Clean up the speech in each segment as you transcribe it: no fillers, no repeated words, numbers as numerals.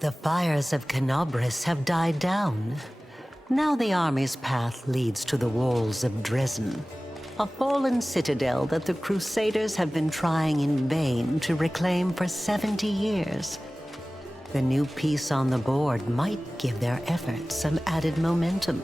The fires of Canobris have died down. Now the army's path leads to the walls of Dresden, a fallen citadel that the Crusaders have been trying in vain to reclaim for 70 years. The new piece on the board might give their efforts some added momentum.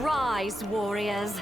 Rise, warriors.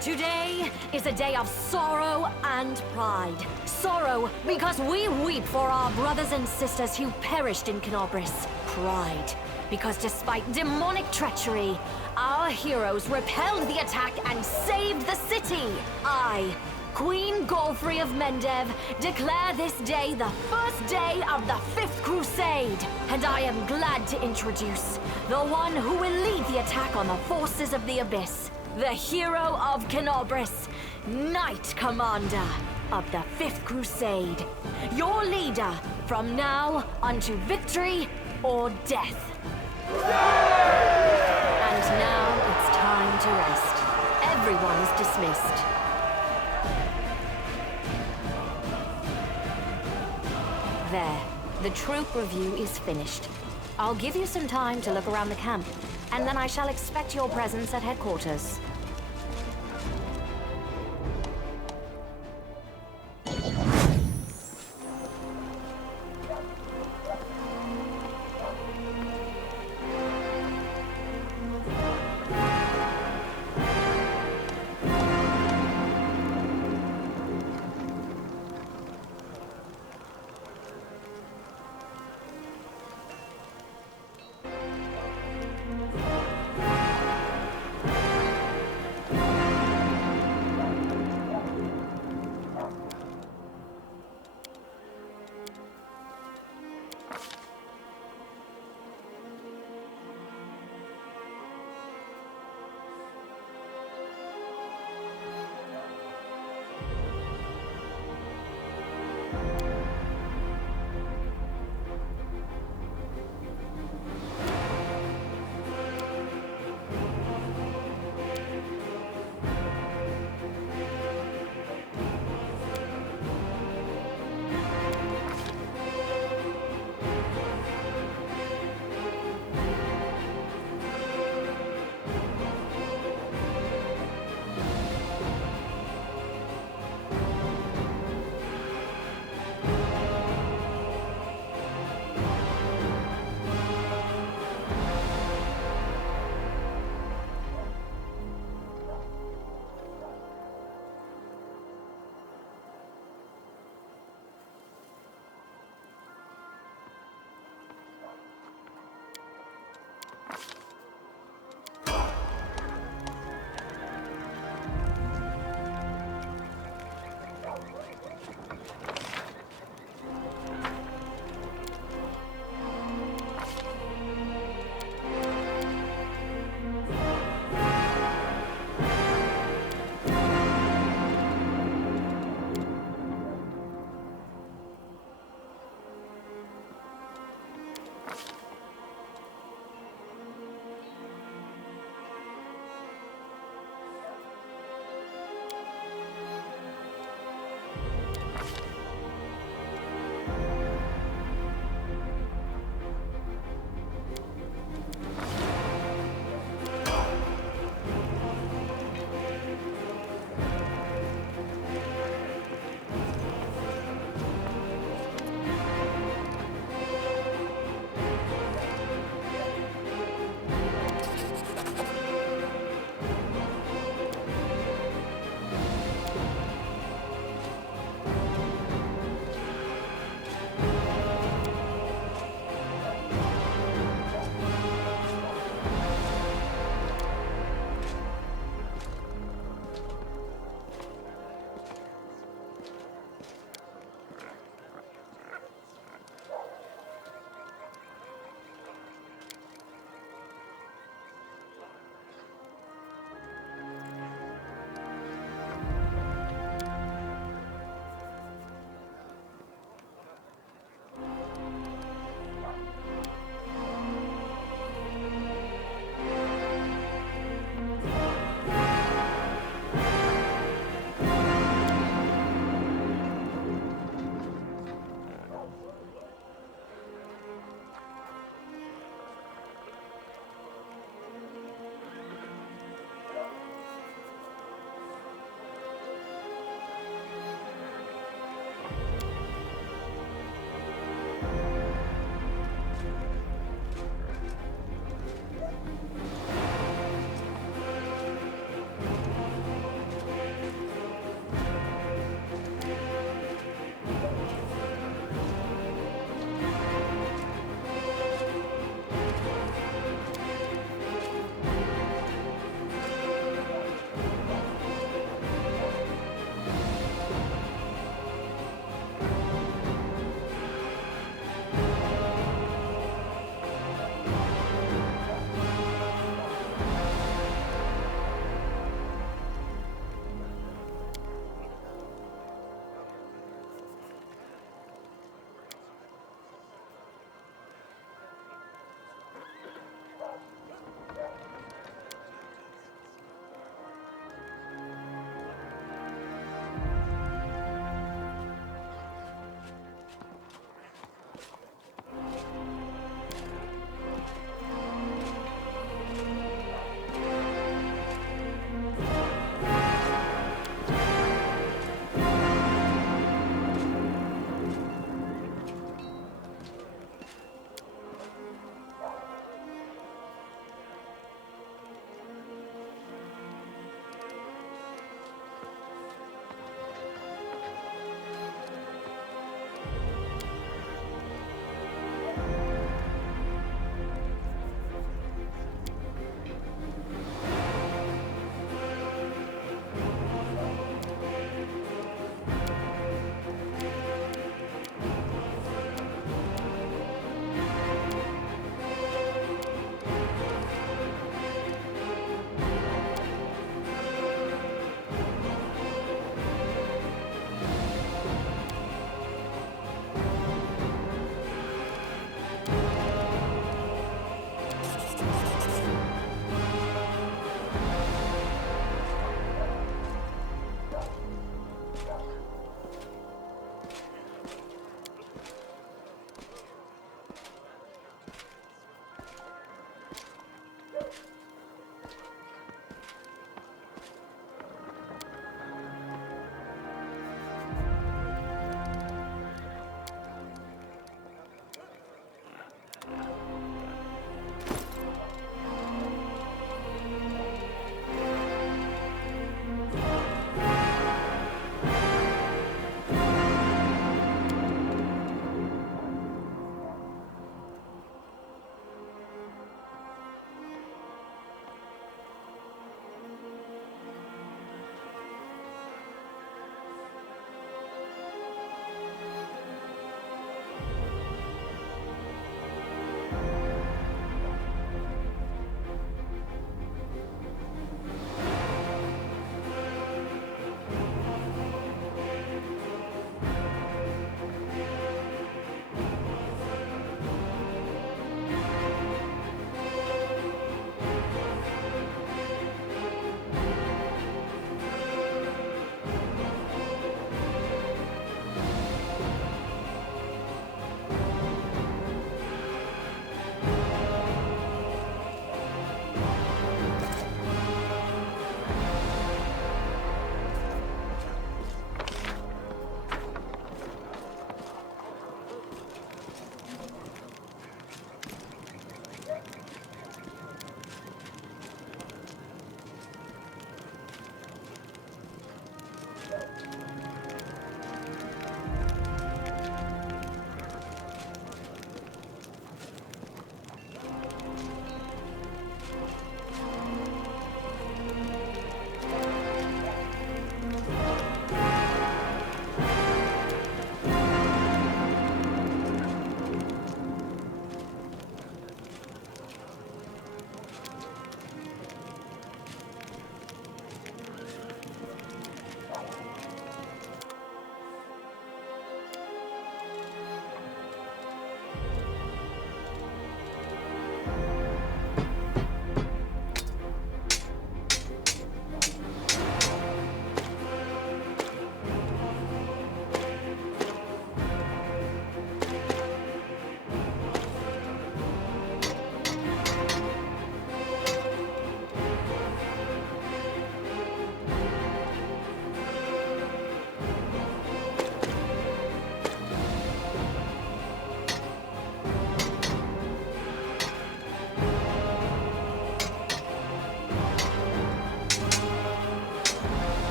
Today is a day of sorrow and pride. Sorrow because we weep for our brothers and sisters who perished in Canobris. Pride because despite demonic treachery, our heroes repelled the attack and saved the city. I, Queen Godfrey of Mendev, declare this day the first day of the 5th Crusade, and I am glad to introduce the one who will lead the attack on the forces of the Abyss, the hero of Canobris, Knight Commander of the 5th Crusade, your leader from now unto victory or death. And now it's time to rest. Everyone is dismissed. There. The troop review is finished. I'll give you some time to look around the camp, and then I shall expect your presence at headquarters.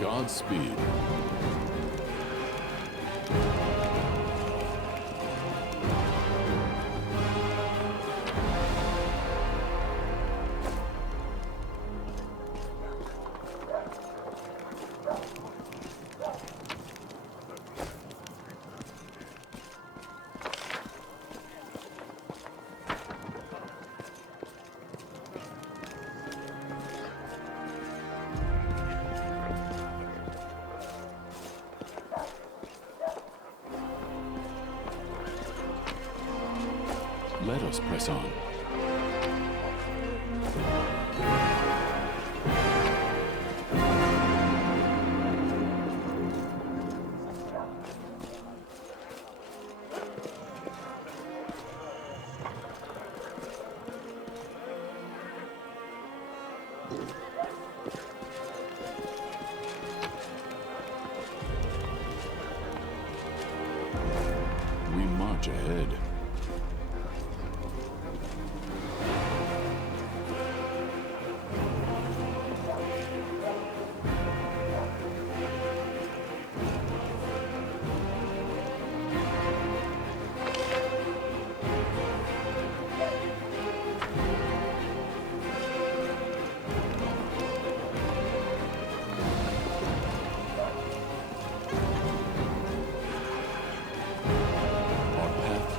Godspeed. Let us press on. We march ahead.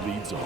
Leads on.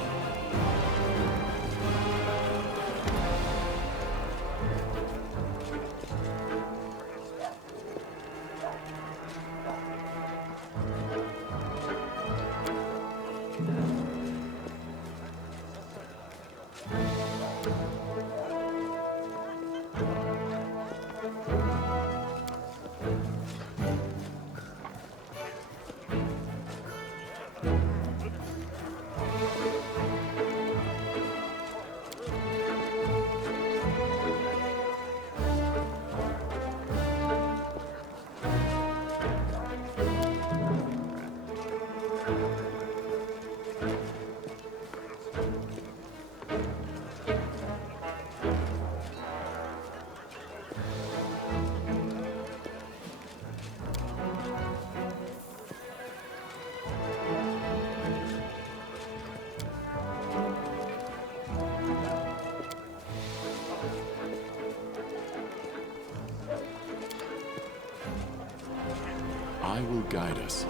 I will guide us.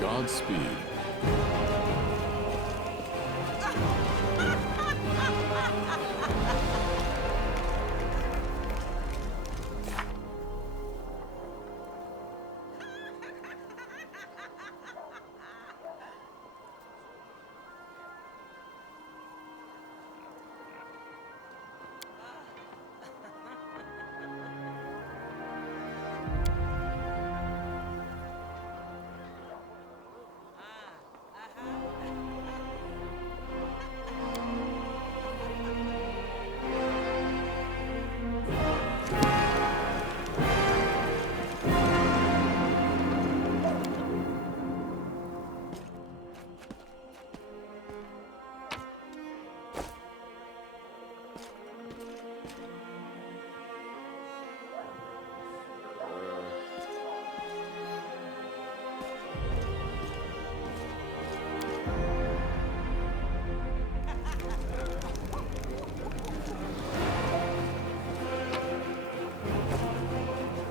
Godspeed.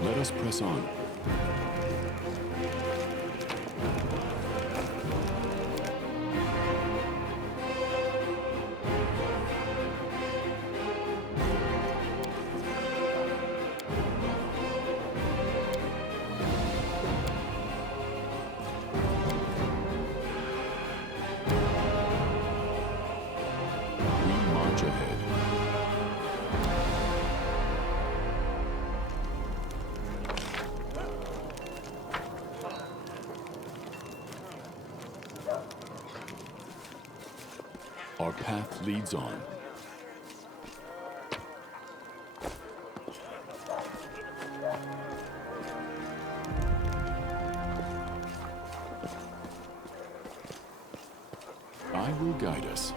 Let us press on. Our path leads on. I will guide us.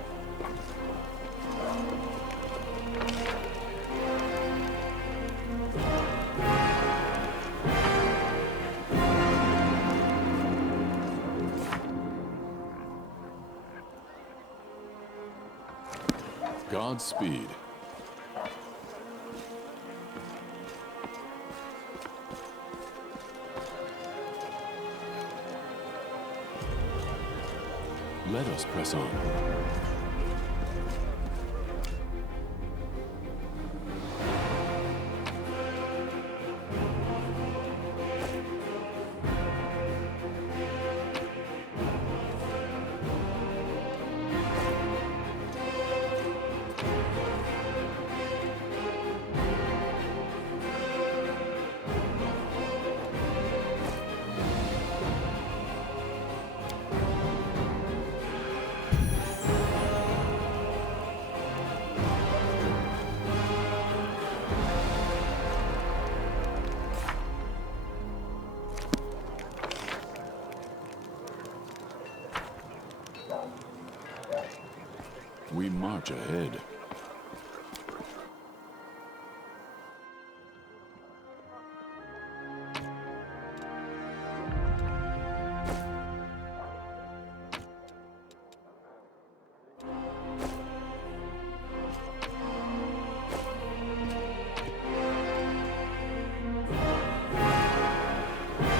Godspeed. Let us press on. We march ahead.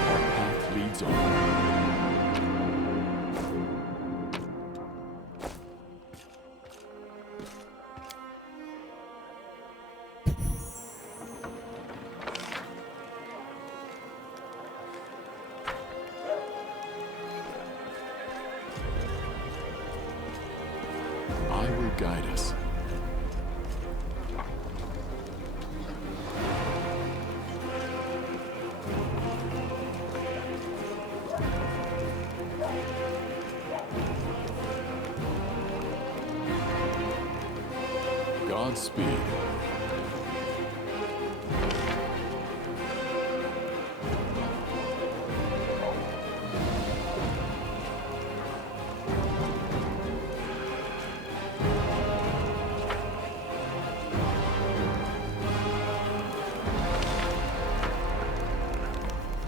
Our path leads on. I will guide us. Godspeed.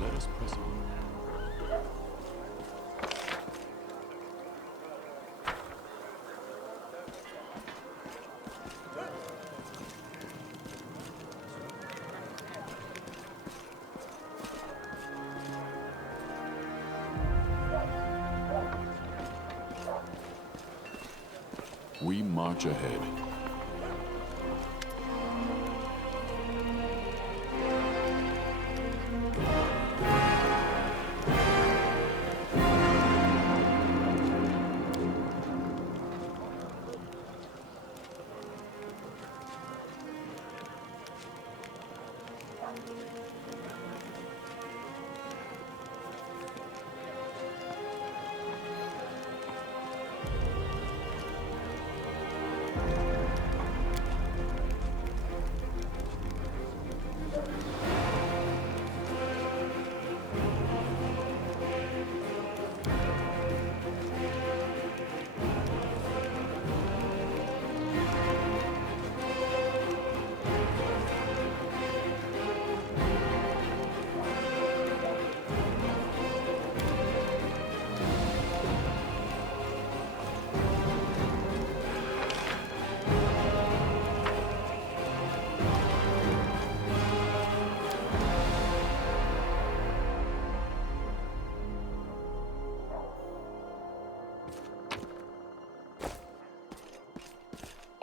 Let us press on. We march ahead.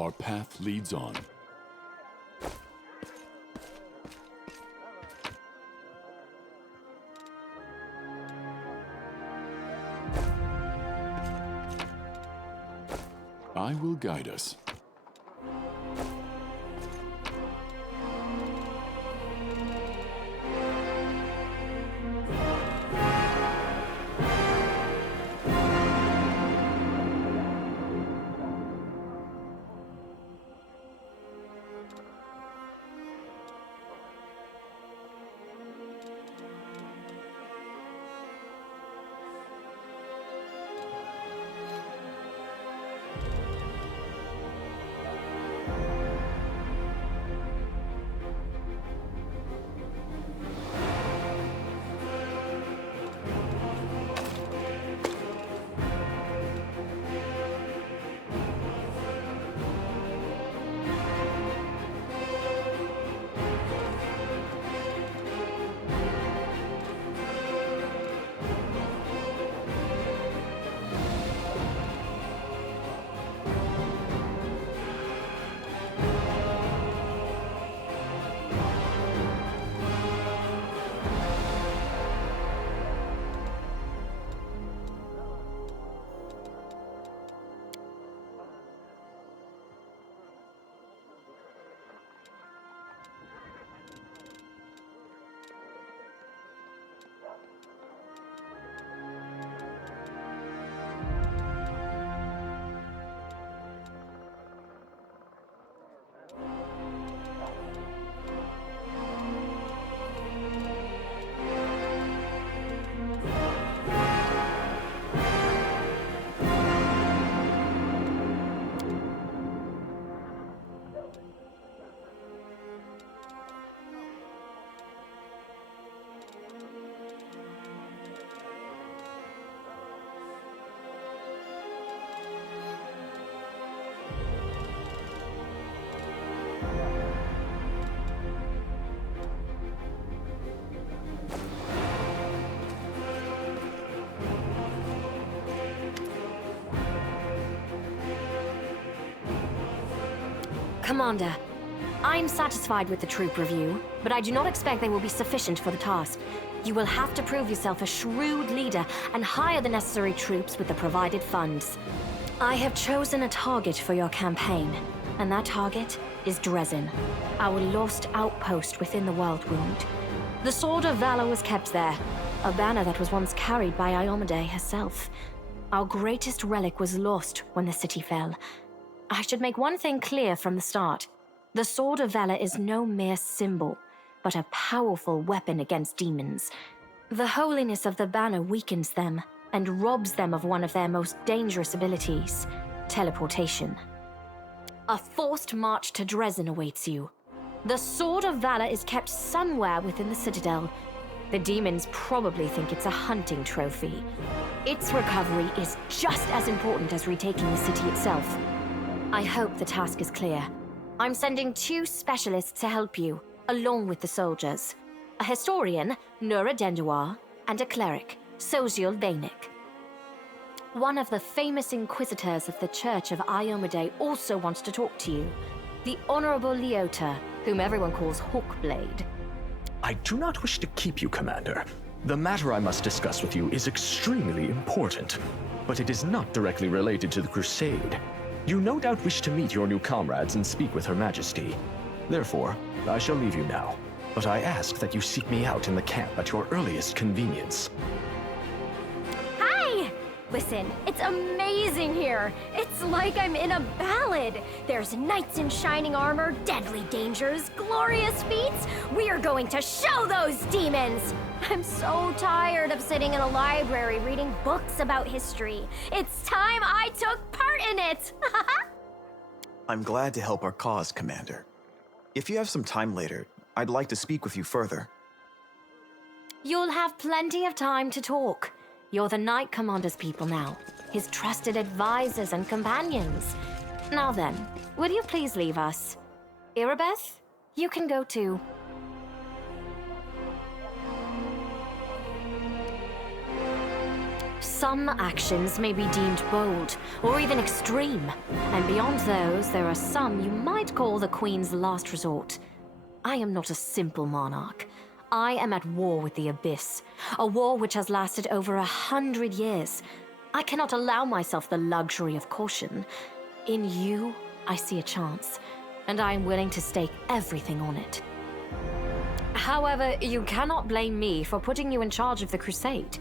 Our path leads on. I will guide us. Commander, I'm satisfied with the troop review, but I do not expect they will be sufficient for the task. You will have to prove yourself a shrewd leader and hire the necessary troops with the provided funds. I have chosen a target for your campaign, and that target is Dresden, our lost outpost within the World Wound. The Sword of Valor was kept there, a banner that was once carried by Iomedae herself. Our greatest relic was lost when the city fell. I should make one thing clear from the start. The Sword of Valor is no mere symbol, but a powerful weapon against demons. The holiness of the banner weakens them and robs them of one of their most dangerous abilities, teleportation. A forced march to Dresden awaits you. The Sword of Valor is kept somewhere within the Citadel. The demons probably think it's a hunting trophy. Its recovery is just as important as retaking the city itself. I hope the task is clear. I'm sending 2 specialists to help you, along with the soldiers. A historian, Nura Denduar, and a cleric, Soziel Vainik. One of the famous inquisitors of the Church of Iomedae also wants to talk to you. The Honorable Leota, whom everyone calls Hawkblade. I do not wish to keep you, Commander. The matter I must discuss with you is extremely important, but it is not directly related to the Crusade. You no doubt wish to meet your new comrades and speak with Her Majesty. Therefore, I shall leave you now, but I ask that you seek me out in the camp at your earliest convenience. Hi! Listen, it's amazing here. It's like I'm in a ballad. There's knights in shining armor, deadly dangers, glorious feats. We are going to show those demons! I'm so tired of sitting in a library reading books about history. It's time I took part in it! I'm glad to help our cause, Commander. If you have some time later, I'd like to speak with you further. You'll have plenty of time to talk. You're the Knight Commander's people now, his trusted advisors and companions. Now then, will you please leave us? Irabeth, you can go too. Some actions may be deemed bold, or even extreme, and beyond those, there are some you might call the Queen's last resort. I am not a simple monarch. I am at war with the Abyss, a war which has lasted over 100 years. I cannot allow myself the luxury of caution. In you, I see a chance, and I am willing to stake everything on it. However, you cannot blame me for putting you in charge of the Crusade.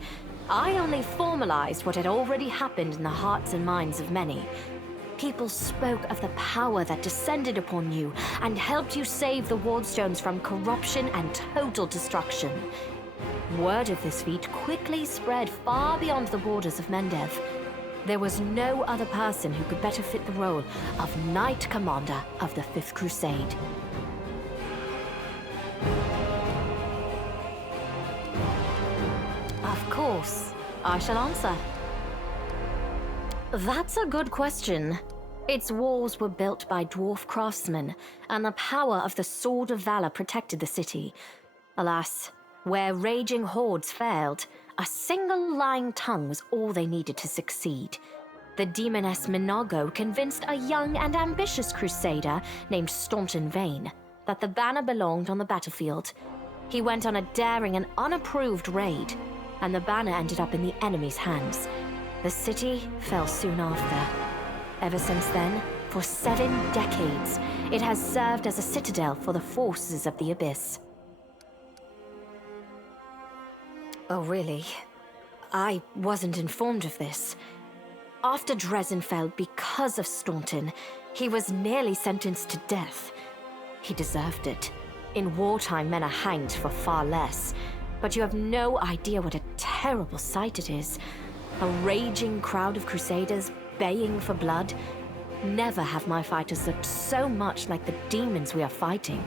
I only formalized what had already happened in the hearts and minds of many. People spoke of the power that descended upon you and helped you save the Wardstones from corruption and total destruction. Word of this feat quickly spread far beyond the borders of Mendev. There was no other person who could better fit the role of Knight Commander of the Fifth Crusade. Of course, I shall answer. That's a good question. Its walls were built by dwarf craftsmen, and the power of the Sword of Valor protected the city. Alas, where raging hordes failed, a single lying tongue was all they needed to succeed. The demoness Minago convinced a young and ambitious crusader named Staunton Vane that the banner belonged on the battlefield. He went on a daring and unapproved raid, and the banner ended up in the enemy's hands. The city fell soon after. Ever since then, for 7 decades, it has served as a citadel for the forces of the Abyss. Oh, really? I wasn't informed of this. After Dresden fell because of Staunton, he was nearly sentenced to death. He deserved it. In wartime, men are hanged for far less. But you have no idea what a terrible sight it is. A raging crowd of crusaders baying for blood. Never have my fighters looked so much like the demons we are fighting.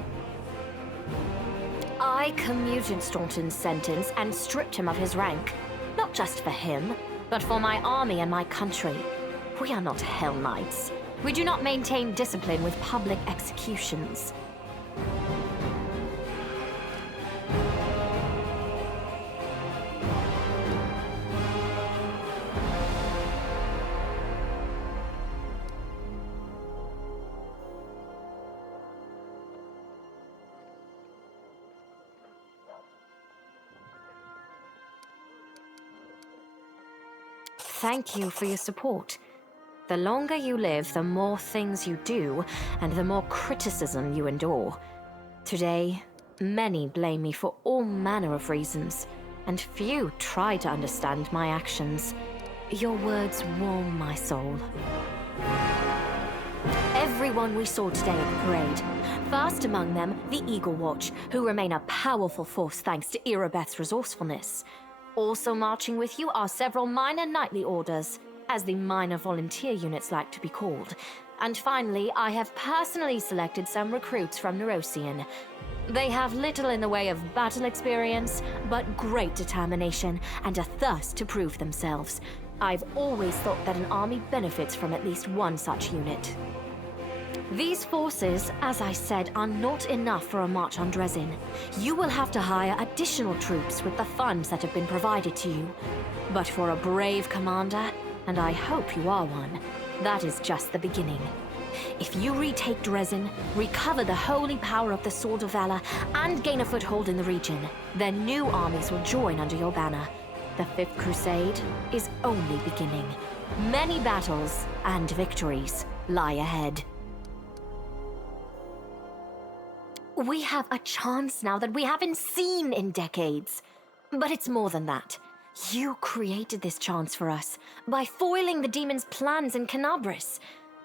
I commuted Staunton's sentence and stripped him of his rank. Not just for him, but for my army and my country. We are not Hell Knights. We do not maintain discipline with public executions. Thank you for your support. The longer you live, the more things you do, and the more criticism you endure. Today, many blame me for all manner of reasons, and few try to understand my actions. Your words warm my soul. Everyone we saw today at the parade. First among them, the Eagle Watch, who remain a powerful force thanks to Irabeth's resourcefulness. Also marching with you are several minor knightly orders, as the minor volunteer units like to be called. And finally, I have personally selected some recruits from Neurosian. They have little in the way of battle experience, but great determination and a thirst to prove themselves. I've always thought that an army benefits from at least one such unit. These forces, as I said, are not enough for a march on Dresden. You will have to hire additional troops with the funds that have been provided to you. But for a brave commander, and I hope you are one, that is just the beginning. If you retake Dresden, recover the holy power of the Sword of Valor, and gain a foothold in the region, then new armies will join under your banner. The Fifth Crusade is only beginning. Many battles and victories lie ahead. We have a chance now that we haven't seen in decades. But it's more than that. You created this chance for us by foiling the demon's plans in Canabris.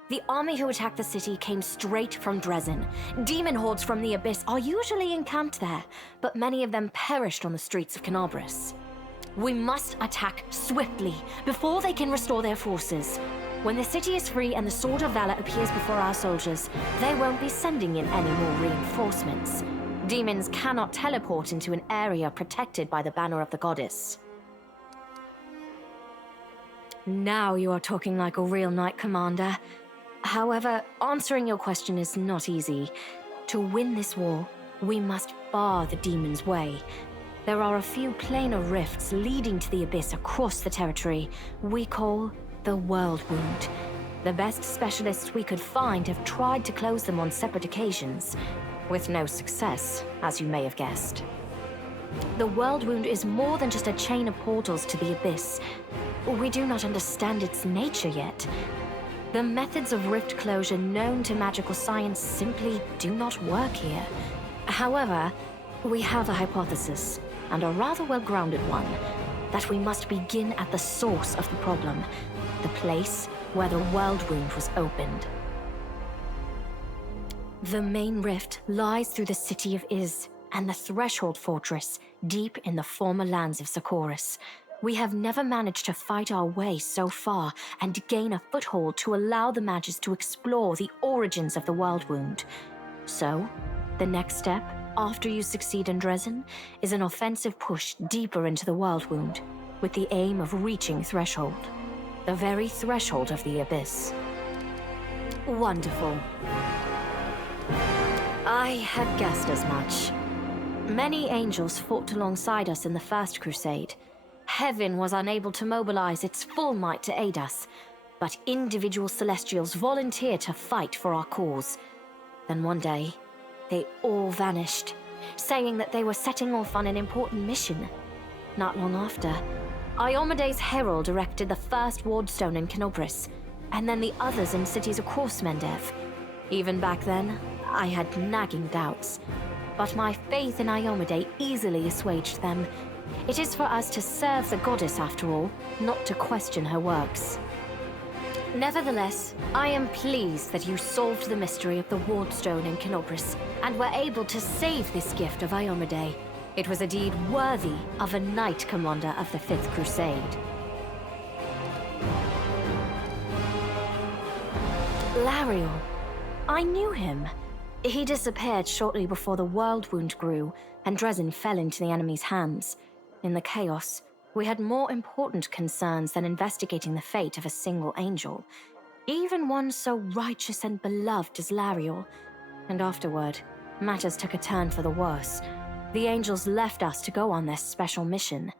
The army who attacked the city came straight from Dresden. Demon hordes from the Abyss are usually encamped there, but many of them perished on the streets of Canabris. We must attack swiftly before they can restore their forces. When the city is free and the Sword of Valor appears before our soldiers, they won't be sending in any more reinforcements. Demons cannot teleport into an area protected by the banner of the goddess. Now you are talking like a real knight commander. However, answering your question is not easy. To win this war, we must bar the demon's way. There are a few planar rifts leading to the Abyss across the territory we call the World Wound. The best specialists we could find have tried to close them on separate occasions, with no success, as you may have guessed. The World Wound is more than just a chain of portals to the Abyss. We do not understand its nature yet. The methods of rift closure known to magical science simply do not work here. However, we have a hypothesis, and a rather well-grounded one, that we must begin at the source of the problem, the place where the World Wound was opened. The main rift lies through the city of Iz and the Threshold Fortress, deep in the former lands of Socorus. We have never managed to fight our way so far and gain a foothold to allow the mages to explore the origins of the World Wound. So, the next step, after you succeed in Dresden, is an offensive push deeper into the World Wound, with the aim of reaching Threshold. The very threshold of the Abyss. Wonderful. I had guessed as much. Many angels fought alongside us in the First Crusade. Heaven was unable to mobilize its full might to aid us, but individual celestials volunteered to fight for our cause. Then one day, they all vanished, saying that they were setting off on an important mission. Not long after, Iomede's herald erected the first wardstone in Canobris, and then the others in cities across Mendev. Even back then, I had nagging doubts, but my faith in Iomede easily assuaged them. It is for us to serve the goddess after all, not to question her works. Nevertheless, I am pleased that you solved the mystery of the wardstone in Canobris, and were able to save this gift of Iomede. It was a deed worthy of a knight commander of the Fifth Crusade. Lariel. I knew him. He disappeared shortly before the World Wound grew, and Dresden fell into the enemy's hands. In the chaos, we had more important concerns than investigating the fate of a single angel, even one so righteous and beloved as Lariel. And afterward, matters took a turn for the worse. The angels left us to go on this special mission.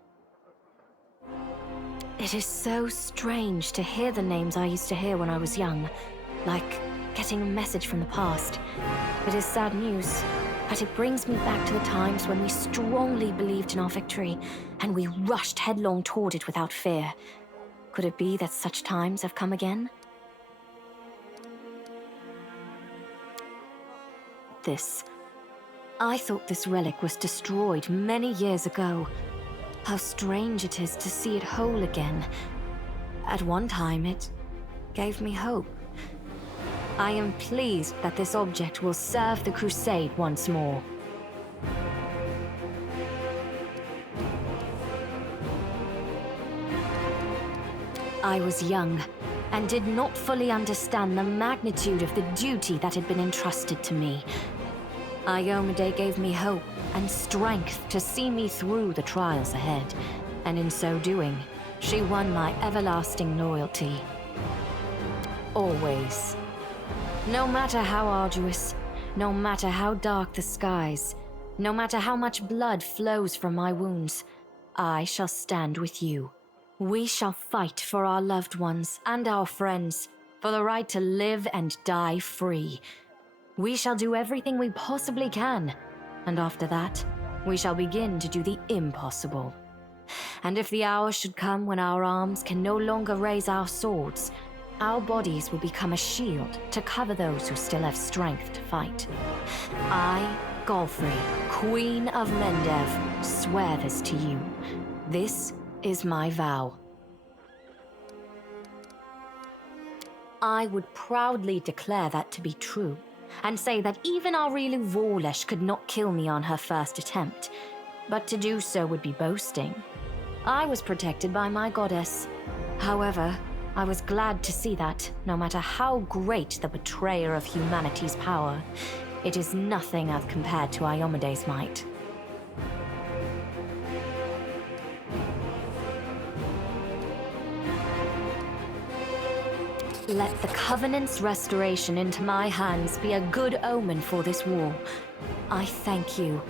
It is so strange to hear the names I used to hear when I was young, like getting a message from the past. It is sad news, but it brings me back to the times when we strongly believed in our victory, and we rushed headlong toward it without fear. Could it be that such times have come again? I thought this relic was destroyed many years ago. How strange it is to see it whole again. At one time, it gave me hope. I am pleased that this object will serve the Crusade once more. I was young and did not fully understand the magnitude of the duty that had been entrusted to me. Iomade gave me hope and strength to see me through the trials ahead, and in so doing, she won my everlasting loyalty. Always. No matter how arduous, no matter how dark the skies, no matter how much blood flows from my wounds, I shall stand with you. We shall fight for our loved ones and our friends, for the right to live and die free. We shall do everything we possibly can, and after that, we shall begin to do the impossible. And if the hour should come when our arms can no longer raise our swords, our bodies will become a shield to cover those who still have strength to fight. I, Godfrey, Queen of Mendev, swear this to you. This is my vow. I would proudly declare that to be true, and say that even Aurilu Vorlesh could not kill me on her first attempt. But to do so would be boasting. I was protected by my goddess. However, I was glad to see that, no matter how great the betrayer of humanity's power, it is nothing as compared to Iomade's might. Let the Covenant's restoration into my hands be a good omen for this war. I thank you.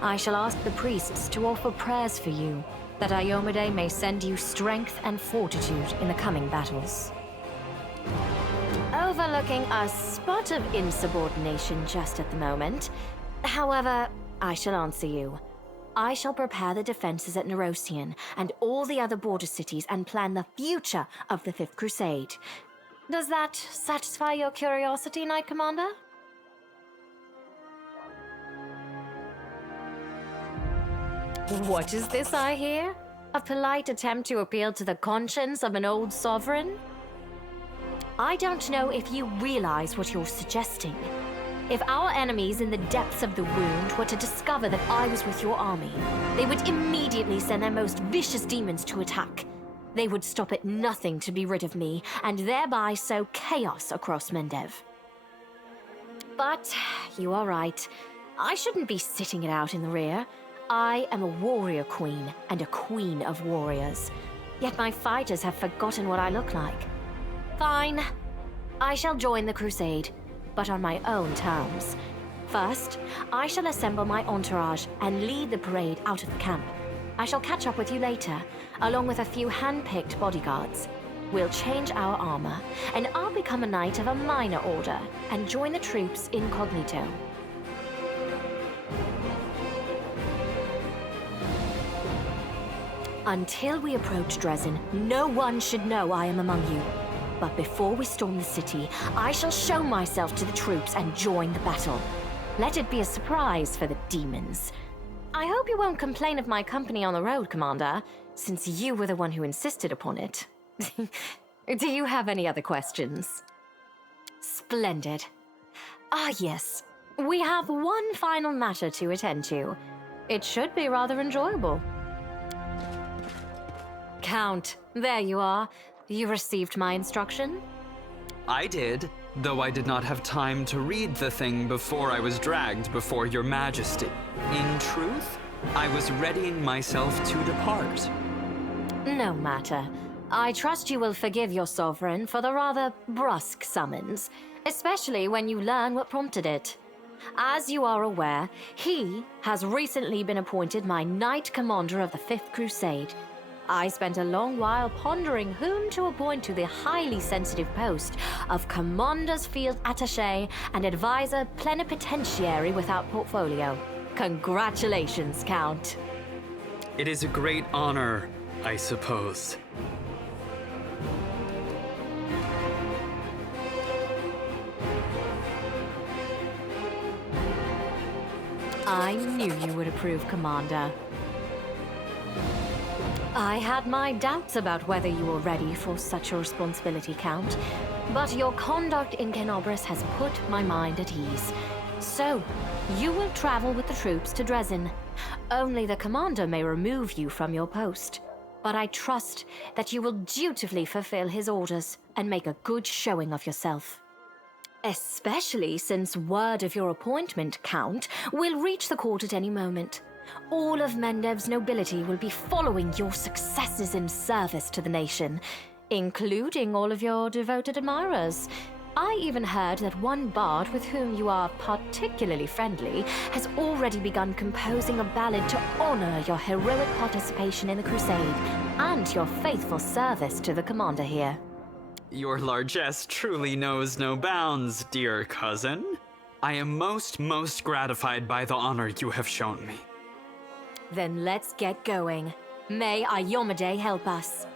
I shall ask the priests to offer prayers for you, that Iomade may send you strength and fortitude in the coming battles. Overlooking a spot of insubordination just at the moment. However, I shall answer you. I shall prepare the defenses at Nerosian and all the other border cities and plan the future of the Fifth Crusade. Does that satisfy your curiosity, Knight Commander? What is this I hear? A polite attempt to appeal to the conscience of an old sovereign? I don't know if you realize what you're suggesting. If our enemies in the depths of the wound were to discover that I was with your army, they would immediately send their most vicious demons to attack. They would stop at nothing to be rid of me, and thereby sow chaos across Mendev. But you are right. I shouldn't be sitting it out in the rear. I am a warrior queen and a queen of warriors. Yet my fighters have forgotten what I look like. Fine. I shall join the crusade, but on my own terms. First, I shall assemble my entourage and lead the parade out of the camp. I shall catch up with you later, along with a few hand-picked bodyguards. We'll change our armor, and I'll become a knight of a minor order and join the troops incognito. Until we approach Dresden, no one should know I am among you. But before we storm the city, I shall show myself to the troops and join the battle. Let it be a surprise for the demons. I hope you won't complain of my company on the road, Commander, since you were the one who insisted upon it. Do you have any other questions? Splendid. Ah, yes. We have one final matter to attend to. It should be rather enjoyable. Count, there you are. You received my instruction? I did, though I did not have time to read the thing before I was dragged before your majesty. In truth, I was readying myself to depart. No matter. I trust you will forgive your sovereign for the rather brusque summons, especially when you learn what prompted it. As you are aware, he has recently been appointed my Knight Commander of the Fifth Crusade. I spent a long while pondering whom to appoint to the highly sensitive post of Commander's Field Attaché and Advisor Plenipotentiary without portfolio. Congratulations, Count. It is a great honor, I suppose. I knew you would approve, Commander. I had my doubts about whether you were ready for such a responsibility, Count, but your conduct in Kenobris has put my mind at ease. So, you will travel with the troops to Dresden. Only the Commander may remove you from your post, but I trust that you will dutifully fulfill his orders and make a good showing of yourself. Especially since word of your appointment, Count, will reach the court at any moment. All of Mendev's nobility will be following your successes in service to the nation, including all of your devoted admirers. I even heard that one bard with whom you are particularly friendly has already begun composing a ballad to honor your heroic participation in the Crusade and your faithful service to the Commander here. Your largesse truly knows no bounds, dear cousin. I am most gratified by the honor you have shown me. Then let's get going. May Ayomide help us.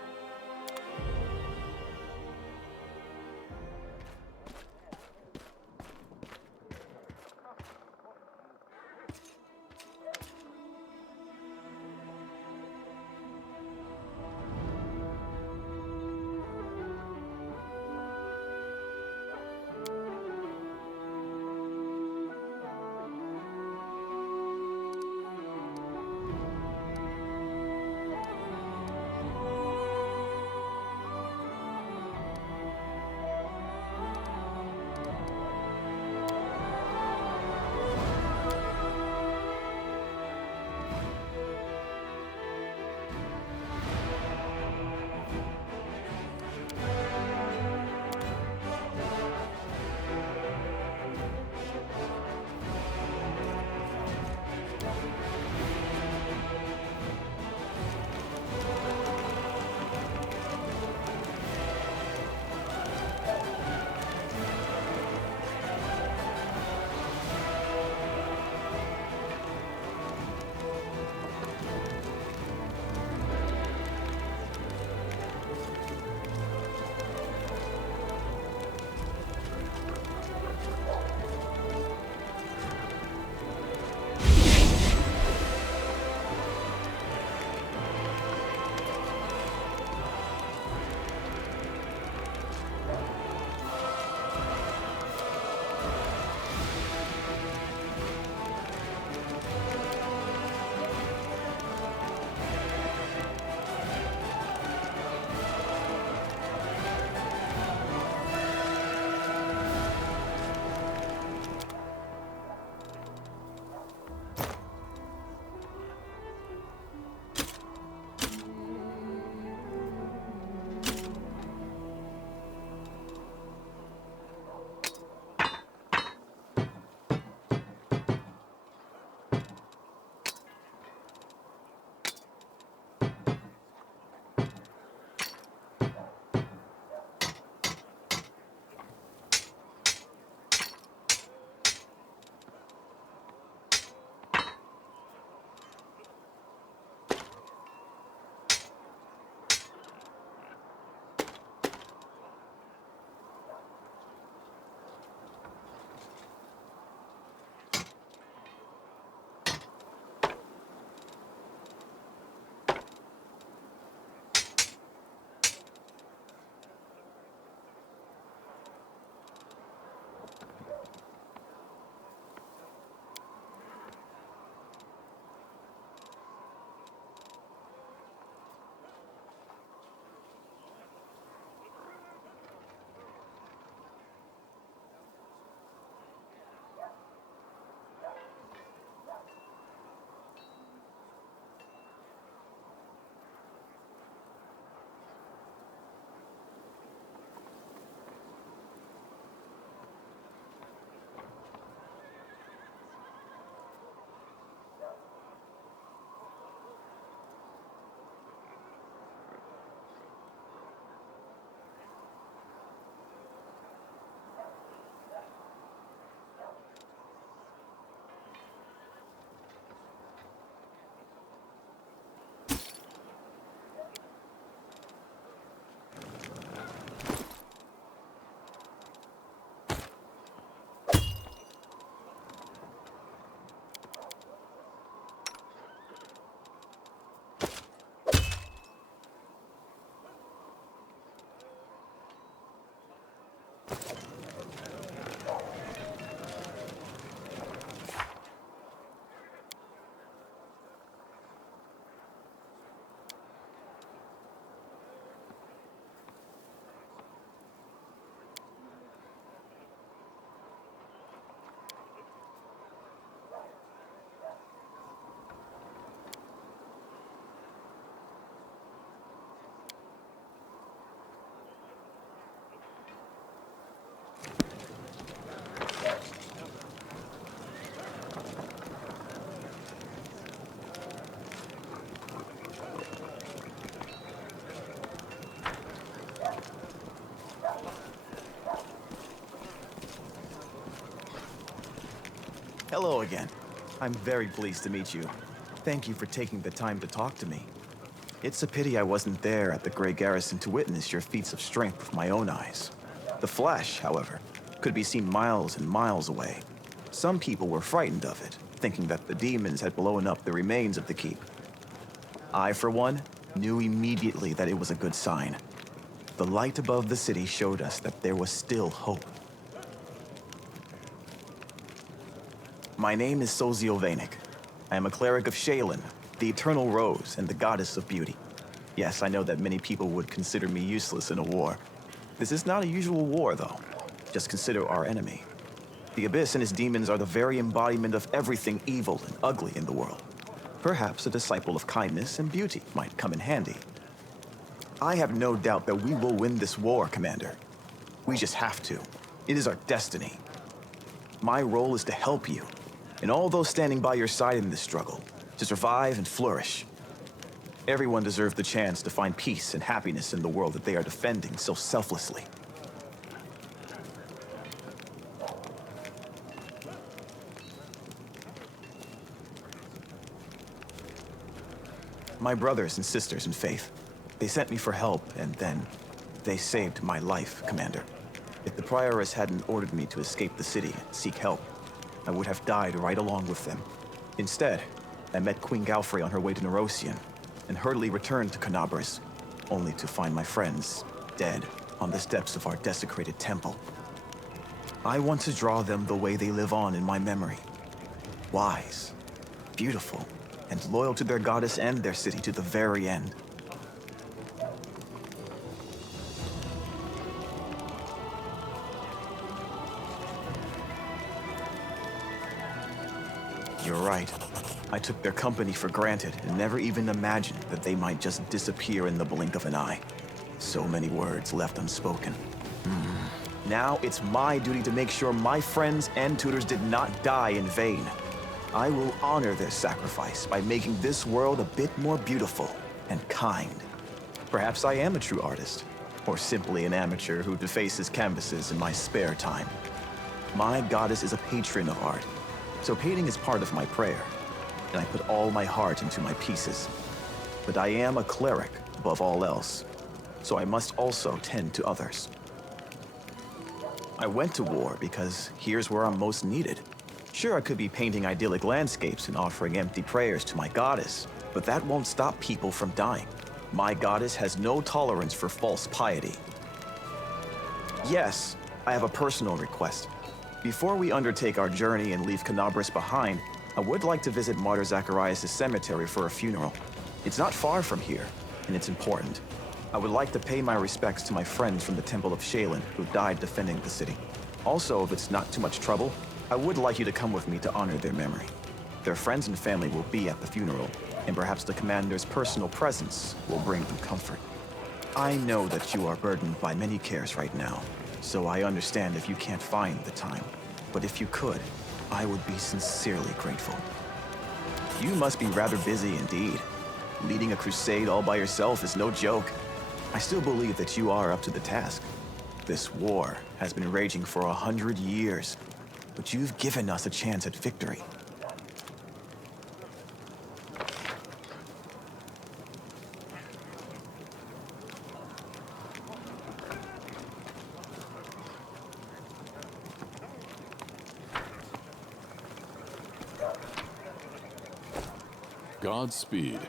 Hello again. I'm very pleased to meet you. Thank you for taking the time to talk to me. It's a pity I wasn't there at the Grey Garrison to witness your feats of strength with my own eyes. The flash, however, could be seen miles and miles away. Some people were frightened of it, thinking that the demons had blown up the remains of the keep. I, for one, knew immediately that it was a good sign. The light above the city showed us that there was still hope. My name is Sozio Vanek. I am a cleric of Shaylin, the Eternal Rose and the Goddess of Beauty. Yes, I know that many people would consider me useless in a war. This is not a usual war, though. Just consider our enemy. The Abyss and his demons are the very embodiment of everything evil and ugly in the world. Perhaps a disciple of kindness and beauty might come in handy. I have no doubt that we will win this war, Commander. We just have to. It is our destiny. My role is to help you, and all those standing by your side in this struggle, to survive and flourish. Everyone deserves the chance to find peace and happiness in the world that they are defending so selflessly. My brothers and sisters in faith, they sent me for help, and then they saved my life, Commander. If the Prioress hadn't ordered me to escape the city and seek help, I would have died right along with them. Instead, I met Queen Galfrey on her way to Nerosian, and hurriedly returned to Canabris, only to find my friends dead on the steps of our desecrated temple. I want to draw them the way they live on in my memory. Wise, beautiful, and loyal to their goddess and their city to the very end. You're right. I took their company for granted and never even imagined that they might just disappear in the blink of an eye. So many words left unspoken. Now it's my duty to make sure my friends and tutors did not die in vain. I will honor their sacrifice by making this world a bit more beautiful and kind. Perhaps I am a true artist, or simply an amateur who defaces canvases in my spare time. My goddess is a patron of art, so painting is part of my prayer, and I put all my heart into my pieces. But I am a cleric above all else, so I must also tend to others. I went to war because here's where I'm most needed. Sure, I could be painting idyllic landscapes and offering empty prayers to my goddess, but that won't stop people from dying. My goddess has no tolerance for false piety. Yes, I have a personal request. Before we undertake our journey and leave Canabris behind, I would like to visit Martyr Zacharias' cemetery for a funeral. It's not far from here, and it's important. I would like to pay my respects to my friends from the Temple of Shaylin who died defending the city. Also, if it's not too much trouble, I would like you to come with me to honor their memory. Their friends and family will be at the funeral, and perhaps the commander's personal presence will bring them comfort. I know that you are burdened by many cares right now, so I understand if you can't find the time. But if you could, I would be sincerely grateful. You must be rather busy indeed. Leading a crusade all by yourself is no joke. I still believe that you are up to the task. This war has been raging for 100 years, but you've given us a chance at victory. Godspeed.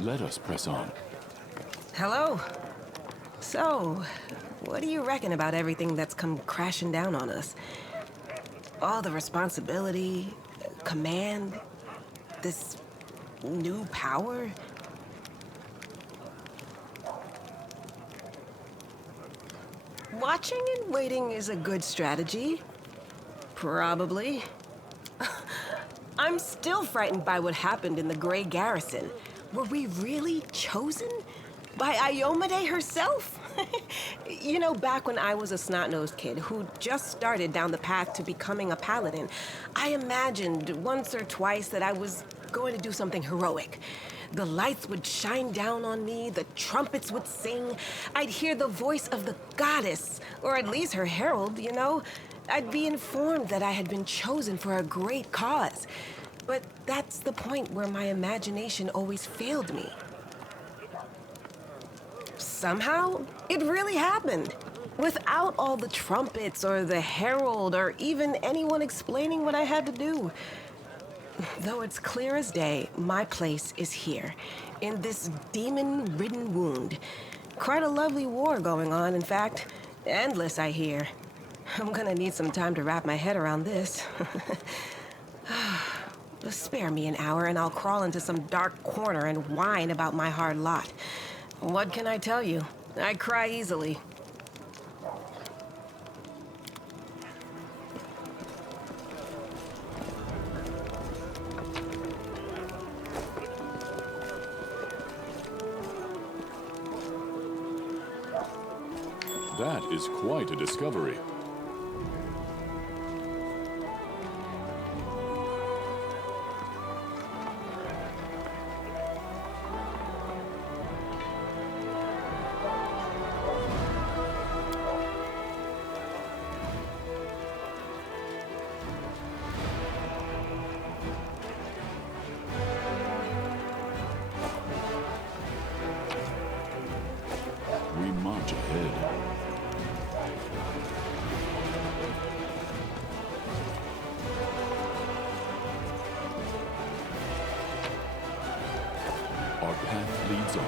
Let us press on. Hello. So, what do you reckon about everything that's come crashing down on us? All the responsibility, command, this new power? Watching and waiting is a good strategy. Probably. I'm still frightened by what happened in the Grey Garrison. Were we really chosen? By Iomade herself? You know, back when I was a snot-nosed kid who just started down the path to becoming a paladin, I imagined once or twice that I was going to do something heroic. The lights would shine down on me, the trumpets would sing, I'd hear the voice of the goddess, or at least her herald, you know? I'd be informed that I had been chosen for a great cause. But that's the point where my imagination always failed me. Somehow, it really happened. Without all the trumpets or the herald or even anyone explaining what I had to do. Though it's clear as day, my place is here, in this demon-ridden wound. Quite a lovely war going on, in fact. Endless, I hear. I'm gonna need some time to wrap my head around this. Spare me an hour and I'll crawl into some dark corner and whine about my hard lot. What can I tell you? I cry easily. That is quite a discovery. We march ahead. Our path leads on.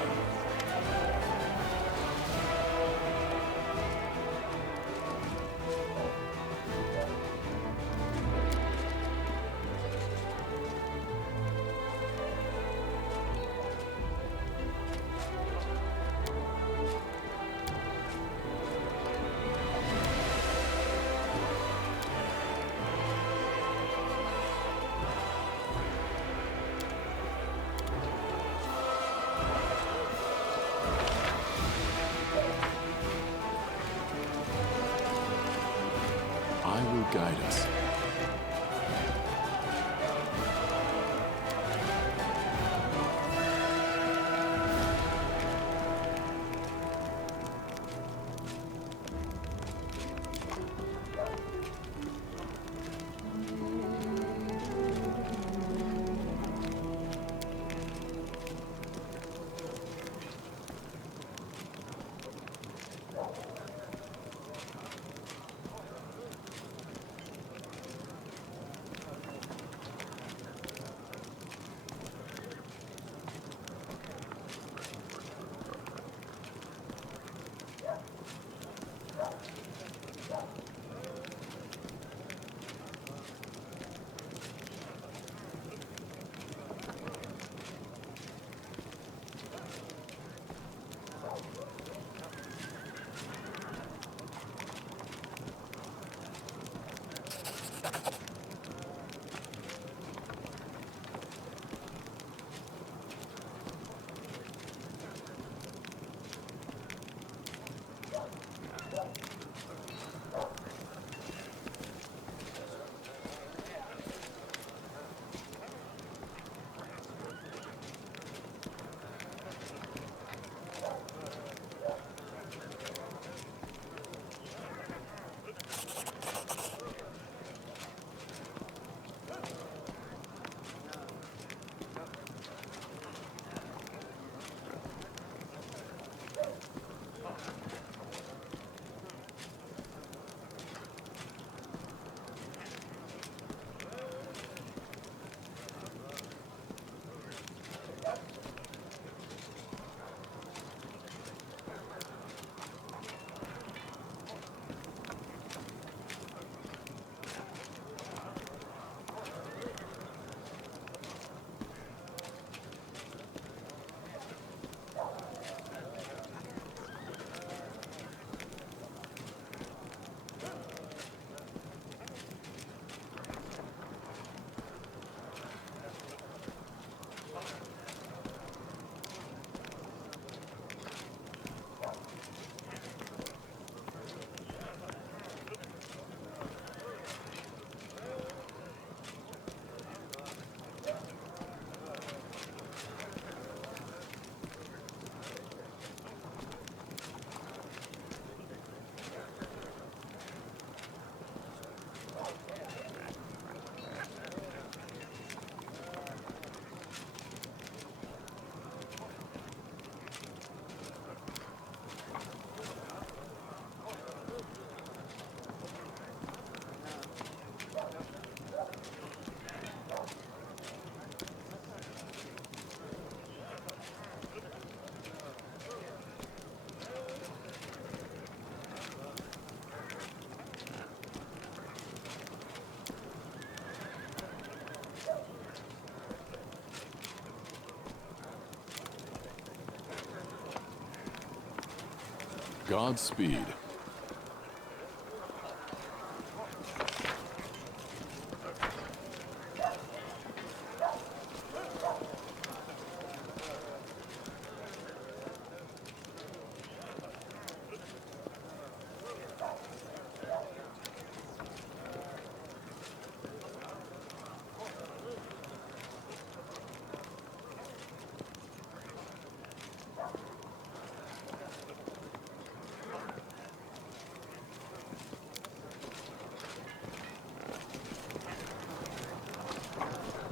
Godspeed.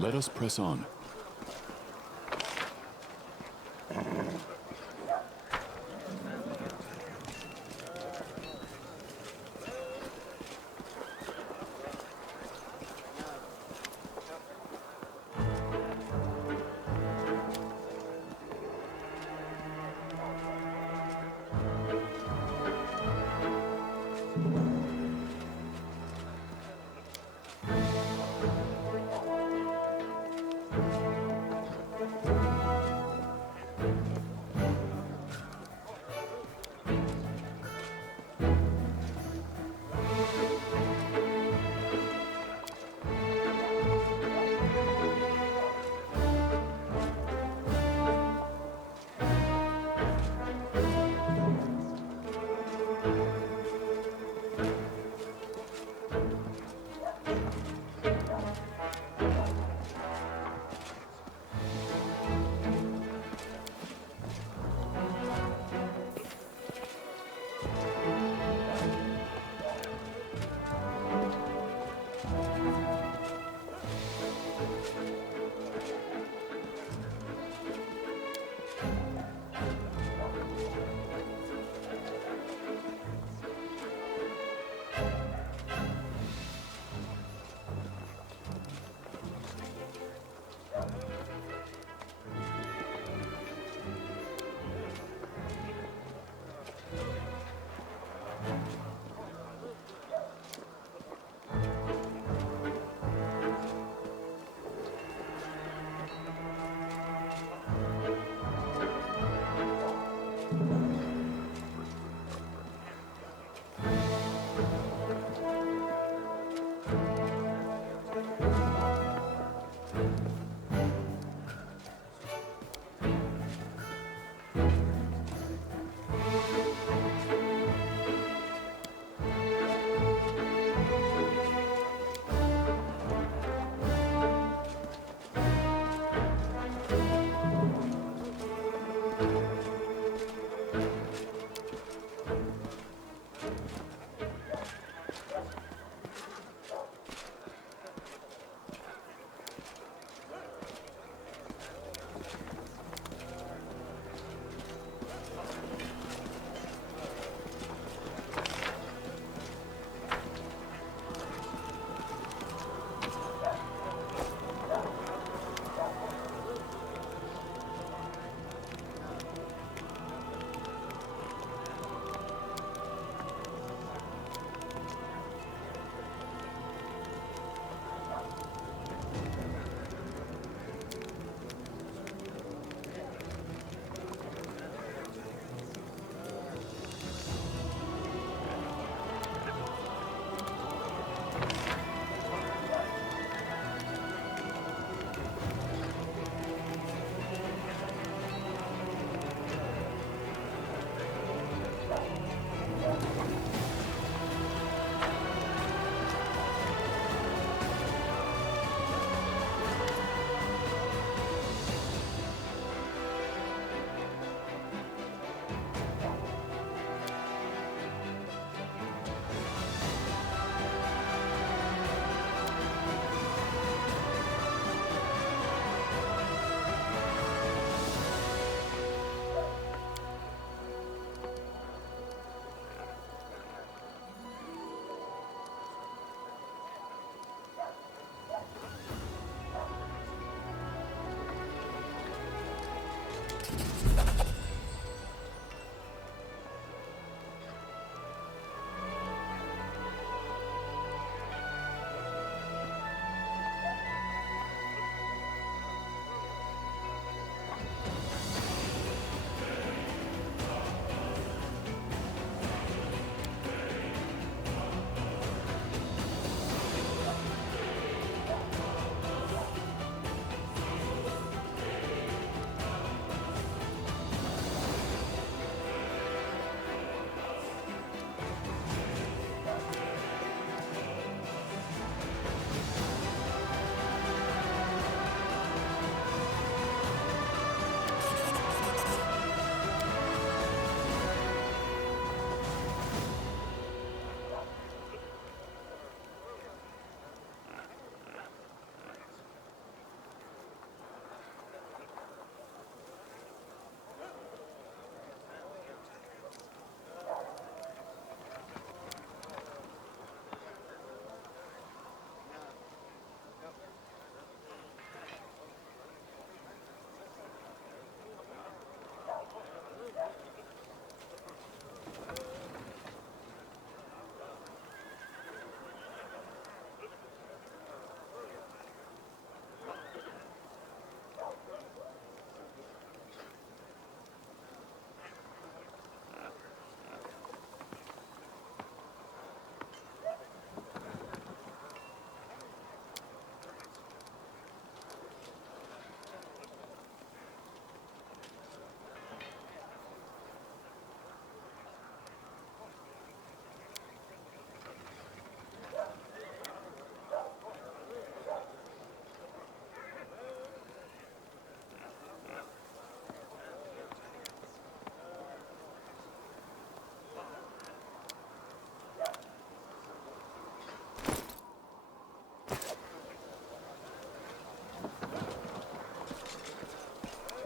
Let us press on.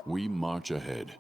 We march ahead.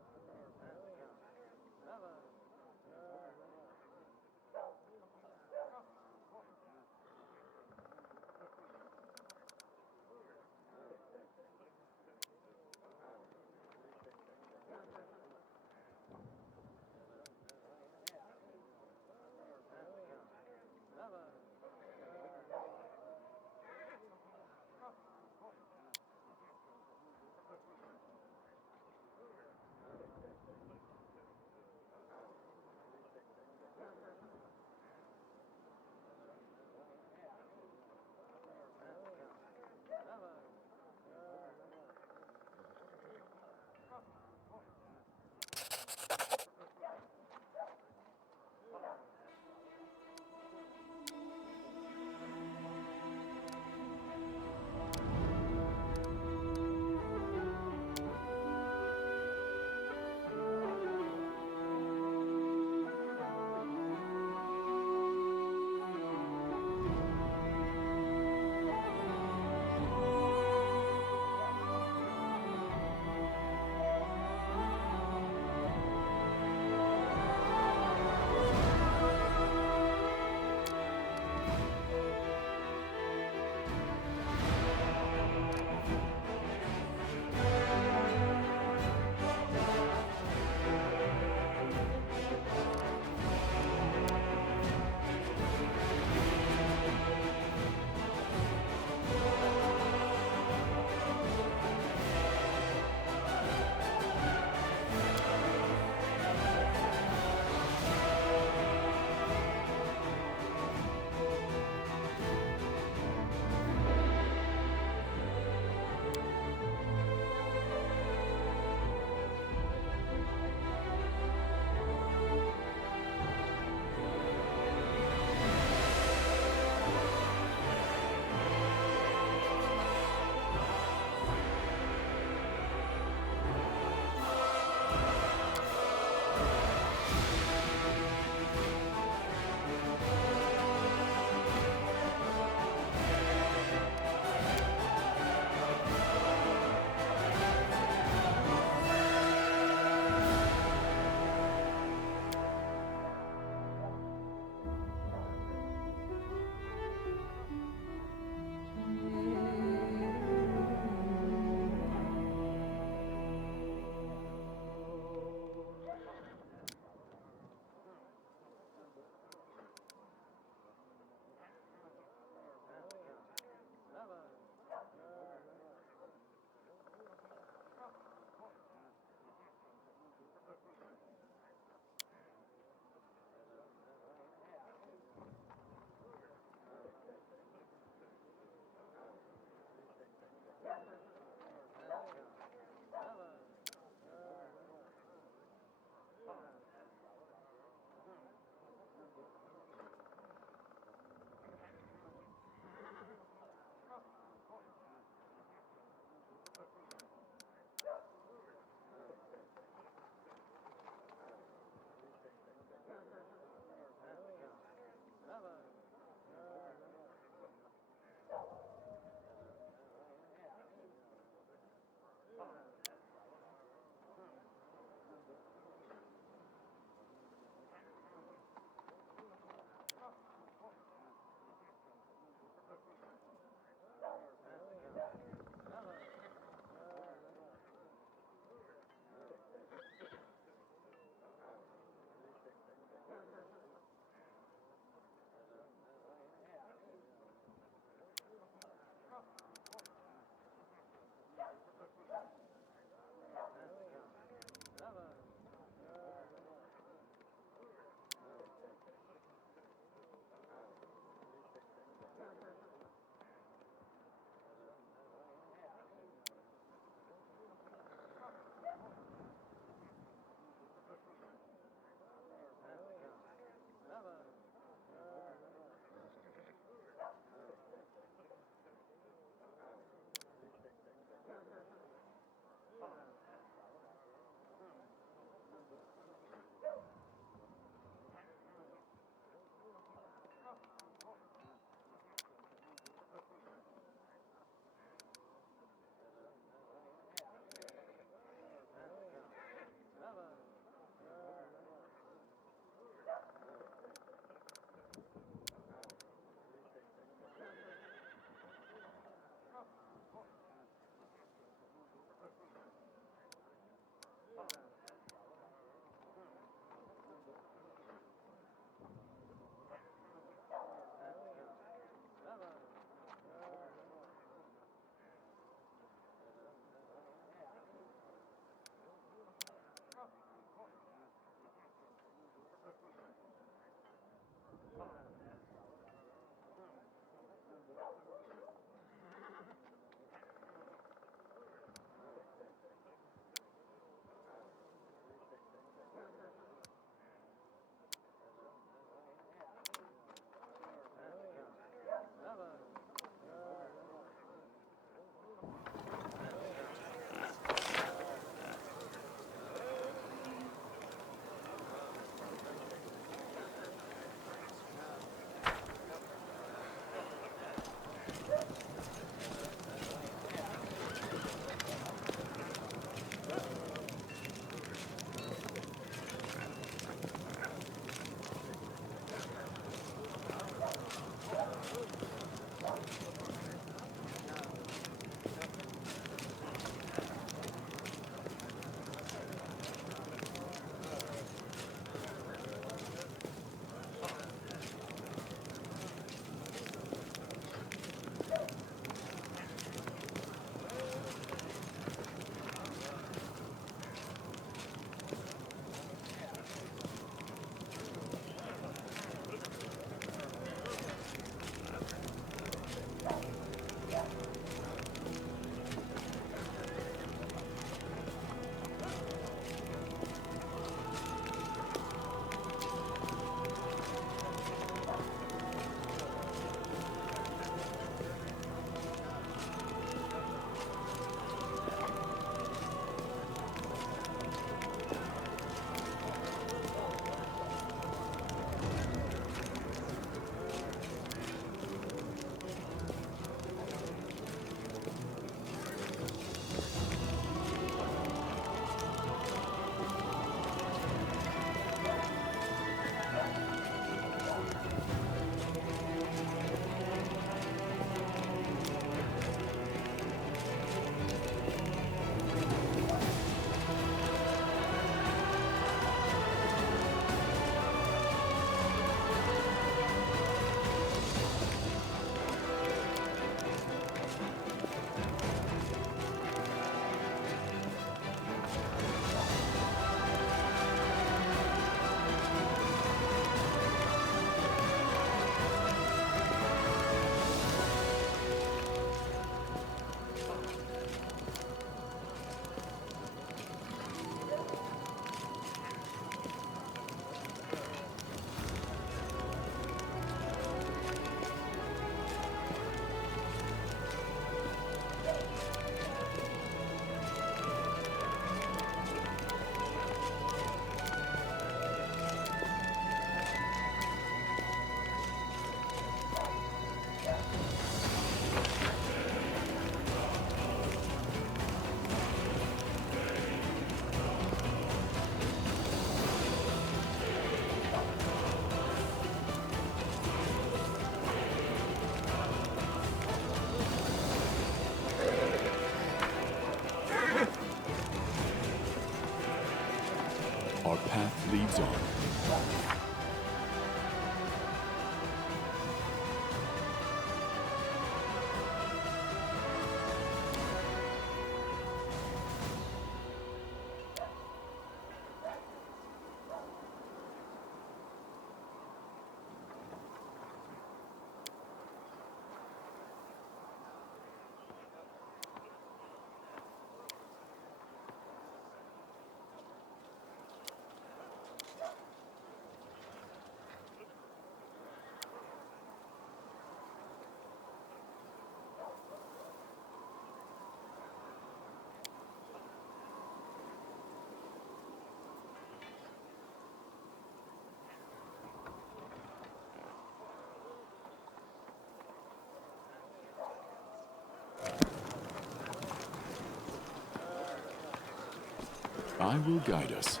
I will guide us.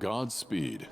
Godspeed.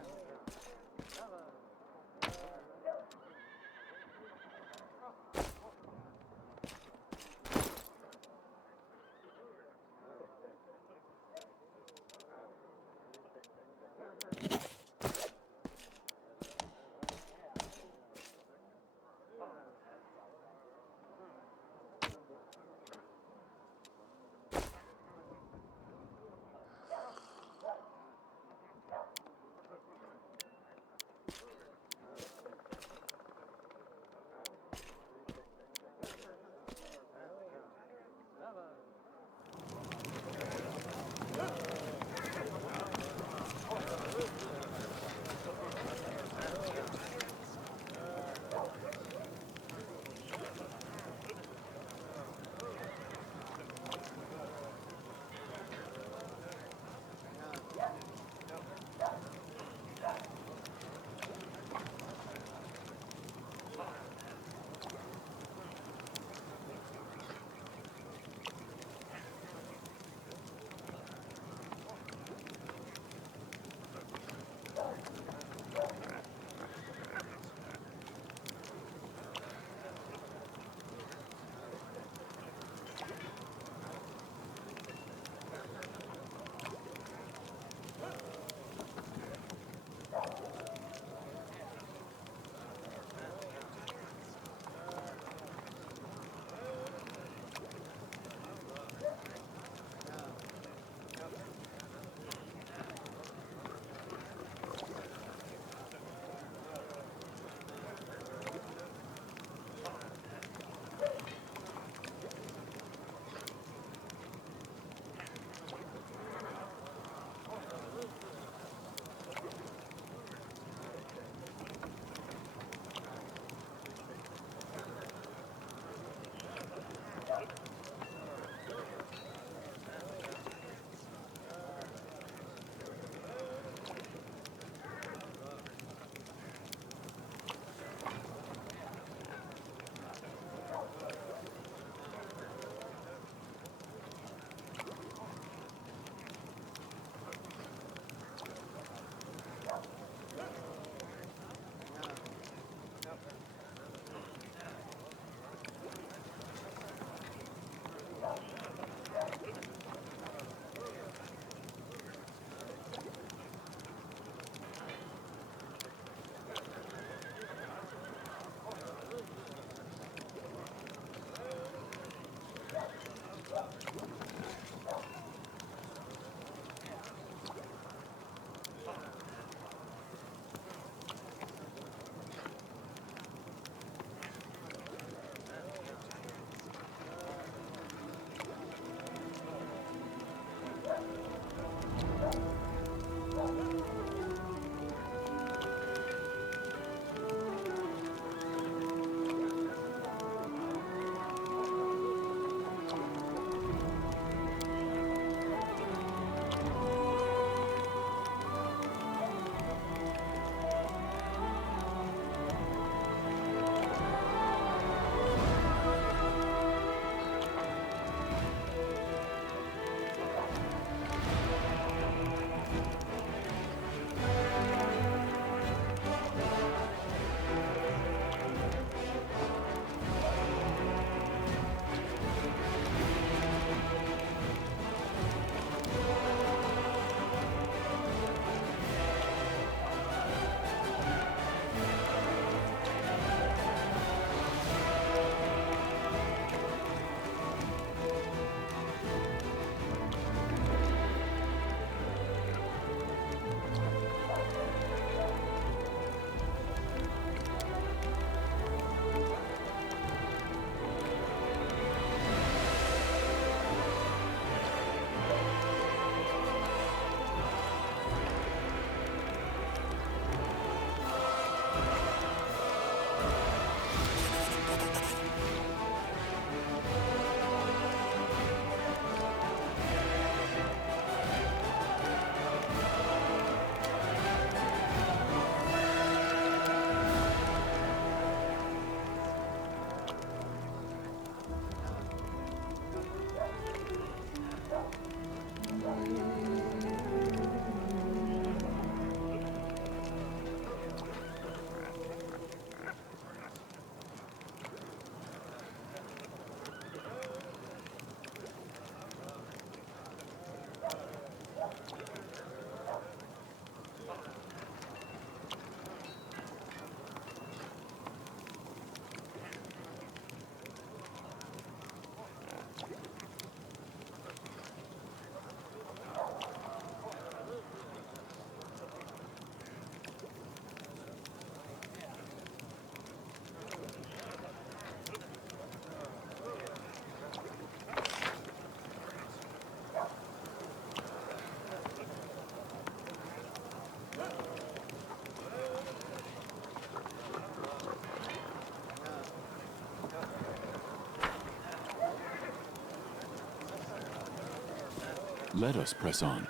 Let us press on.